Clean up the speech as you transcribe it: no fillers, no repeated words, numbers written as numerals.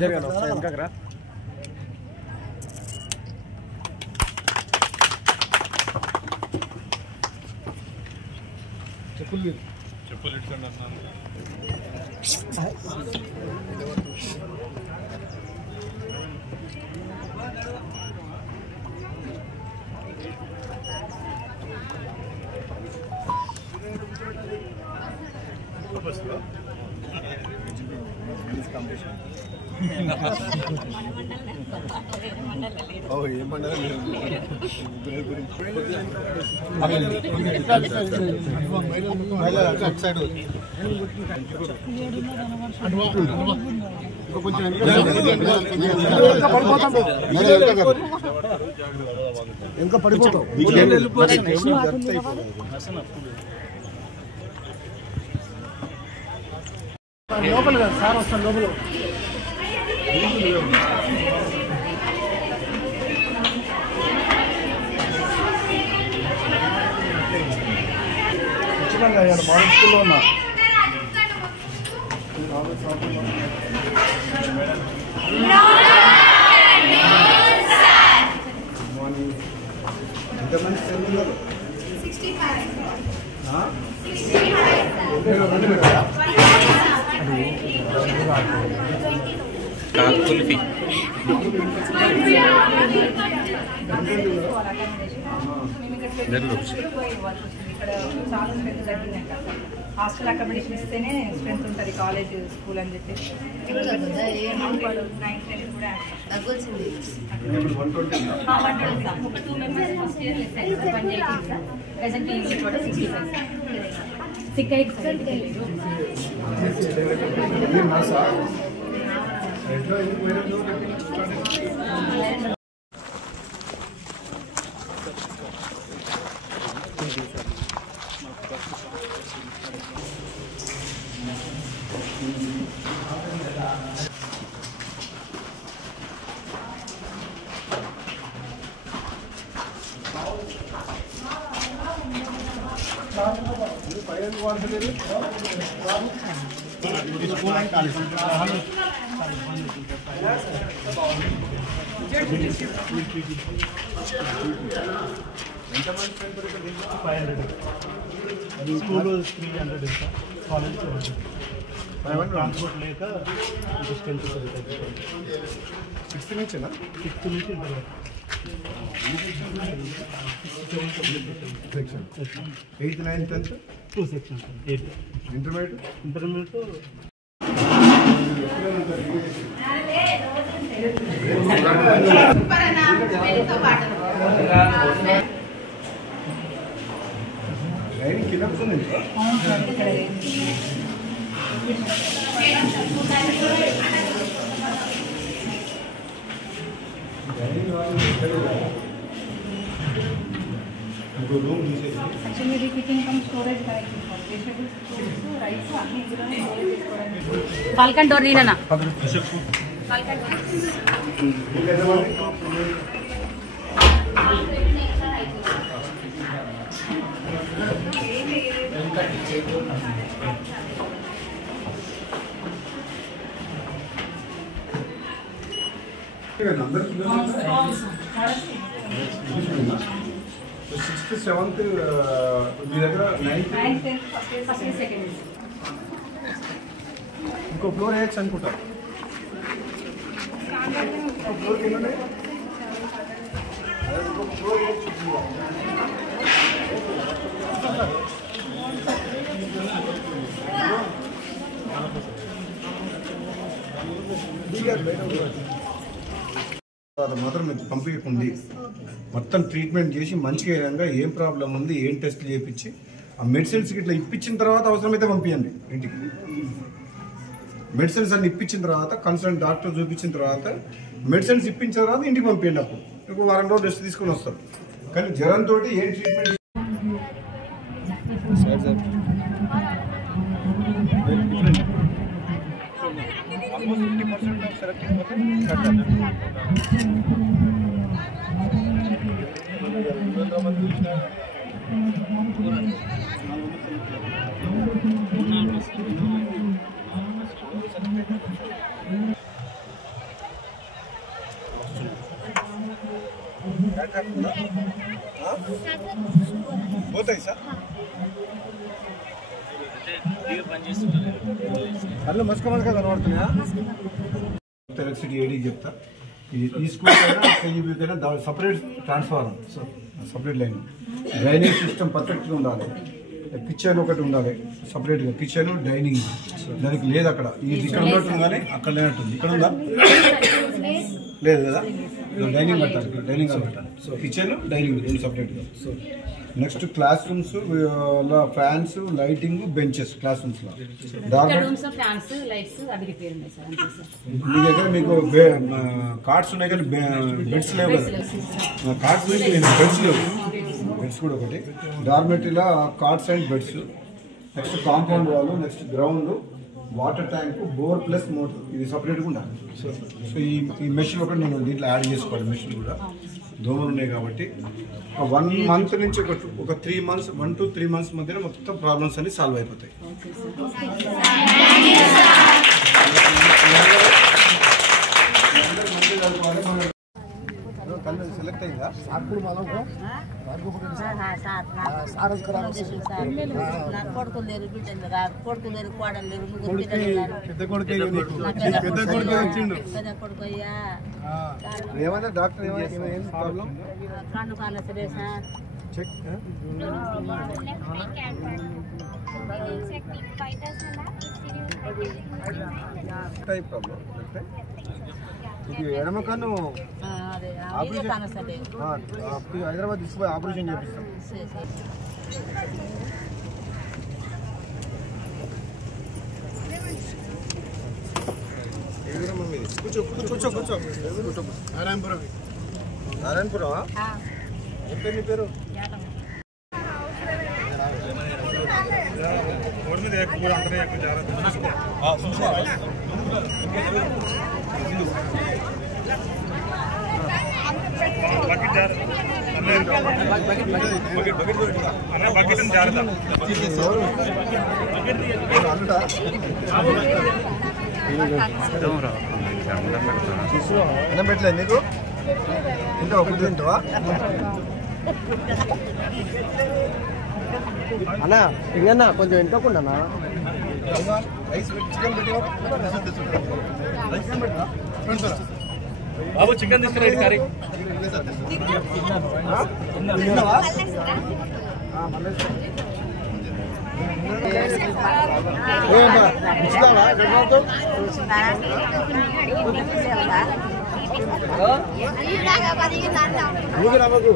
జరగను వెనకరా చెప్పులు ఇట్లా ఇంకా పడిపోతాం లోపల కదా సార్ వస్తాను లోపల మోడల్ స్కూల్లో ఉన్నా ఎంతమంది చదువుతున్నారు? హాస్టల్ అకామిడేషన్ ఇస్తేనే స్ట్రెంత్ ఉంటుంది కాలేజ్ స్కూల్ అని చెప్పేసి ఒక 2 మెంబర్స్ ఫస్ట్ ఇయర్ లెస్ అయింది 180 ప్రెసెంట్ ఇంగ్లీష్ కూడా 65 సిక్ అయితే స్కూల్ 300 కాలేజ్ ట్రాన్స్పోర్ట్ లేక డిస్టెన్స్ 6th నుంచేనా? 6th నుంచి 8th 9th 10th 2 sections 8 intermediate riding కింద కూర్చొని రూమ్ తీసేసి actually repeating come storage connecting for vegetables fruits rice అన్ని ఇందులోనే స్టోరేజ్ చేసుకోవడానికి బాల్కన్ డోర్ నీనా బాల్కన్ సిక్స్త్ సెవెంత్ మీ దగ్గర 9th 10th ఫస్ట్ సెకండ్ ఇంకో ఫ్లోర్ వేయచ్చు అనుకుంటా. ఇంకో ఫ్లోర్ కింద ఇంకో ఫ్లోర్ వేయచ్చు. మాత్రం పంపించకుండి మొత్తం ట్రీట్మెంట్ చేసి మంచిగా విధంగా ఏం ప్రాబ్లం ఉంది ఏం టెస్ట్ చేయించి ఆ మెడిసిన్స్ ఇట్లా ఇప్పించిన తర్వాత అవసరమైతే పంపించండి ఇంటికి. మెడిసిన్స్ అన్ని ఇప్పించిన తర్వాత కన్సల్ట్ డాక్టర్ చూపించిన తర్వాత మెడిసిన్స్ ఇప్పించిన తర్వాత ఇంటికి పంపించండి. అప్పుడు ఇంకో వారం రోజులు రెస్ట్ తీసుకొని వస్తారు. కానీ జ్వరంతో ఏం treatment almost 50% of selecting person పోతాయి సార్ కళ్ళు మసక కనబడుతున్నాయా? ఎలక్ట్రిసిటీ ఏడీకి చెప్తా. ఈ స్కూల్ అయినా కేజీబీకైనా separate transformer, separate line, drainage system పర్ఫెక్ట్గా ఉండాలి. కిచెన్ ఒకటి ఉండాలి సపరేట్గా, కిచెన్ డైనింగ్ దానికి లేదు అక్కడ. ఇది ఇక్కడ ఉన్నట్టు కానీ అక్కడ లేనట్టుంది. ఇక్కడ ఉందా? లేదు కదా. డైనింగ్ పెట్టాలి, డైనింగ్ హాల్ పెట్టాలి. కిచెన్ డైనింగ్ రెండు సపరేట్గా. Next class rooms, fans, lighting, benches class rooms లో. మీ దగ్గర మీకు కార్డ్స్ ఉన్నాయి కానీ బెడ్స్ లేవు కదా. కార్డ్స్ బెడ్స్ లేవు, బెడ్స్ కూడా ఒకటి. డార్మెటరీలో cots and beds. Next compound wall, next ground, water tank, bore plus motor, ఇది సపరేట్గా ఉండాలి. సో ఈ మెషిన్ ఒకటి నేను దీంట్లో యాడ్ చేసుకోవాలి. మెషిన్ కూడా దోమలు ఉన్నాయి కాబట్టి 1 మంత్ నుంచి ఒక 3 months, 1 to 3 months మధ్యన మొత్తం ప్రాబ్లమ్స్ అన్ని సాల్వ్ అయిపోతాయి. సెలెక్ట్ అయిందా? కొడుకులు లేరు, బిడ్డలు కాదు. కొడుకులు లేరు, కోడలు లేరు, ముగ్గురు పెద్ద కొడుకు అయ్యా. ఏమన్నా డాక్టర్ ఏం ప్రాబ్లం? కన్ను కానసలే సార్. Check type problem. ఇది ఎడమ కన్ను హైదరాబాద్ తీసుకుపోయి ఆపరేషన్ చేపిస్తాం. కూర్చో కూర్చో. నారాయణపురం. ఏం పేరు నీ పేరు? అన్నం పెట్టలేదు నీకు? తింటావా? ఫుడ్ తింటావా అన్నా? ఇంకన్నా కొంచెం ఎంతకుండా రైస్ చికెన్ బాబు చికెన్ తీసుకురండి కర్రీ. నమ్మకు